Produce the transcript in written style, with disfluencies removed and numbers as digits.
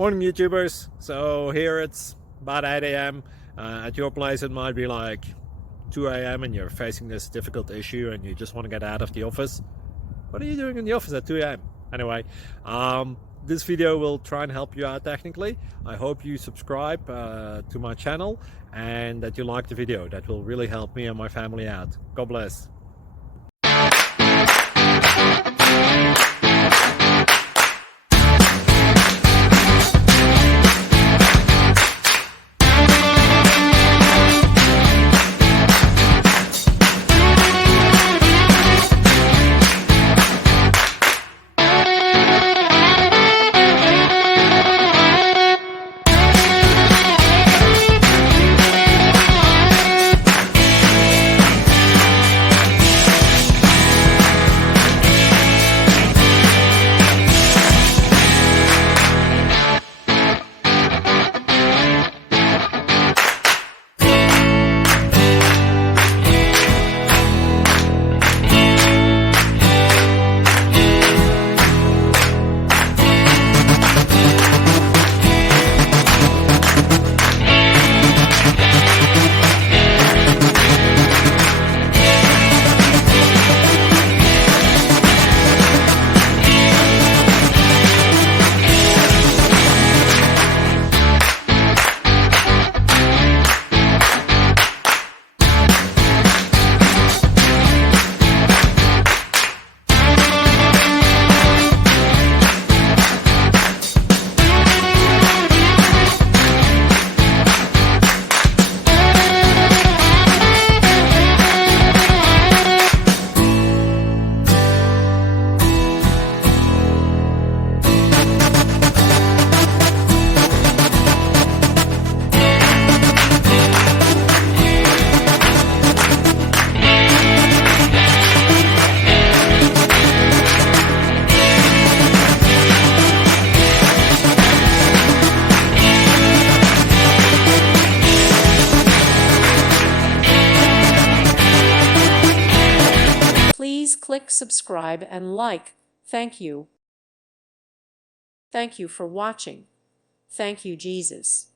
Morning YouTubers. So here it's about 8 a.m. At your place it might be like 2 a.m. and you're facing this difficult issue and you just want to get out of the office. What are you doing in the office at 2 a.m.? Anyway, this video will try and help you out technically. I hope you subscribe to my channel and that you like the video. That will really help me and my family out. God bless. Please click subscribe and like. Thank you. Thank you for watching. Thank you, Jesus.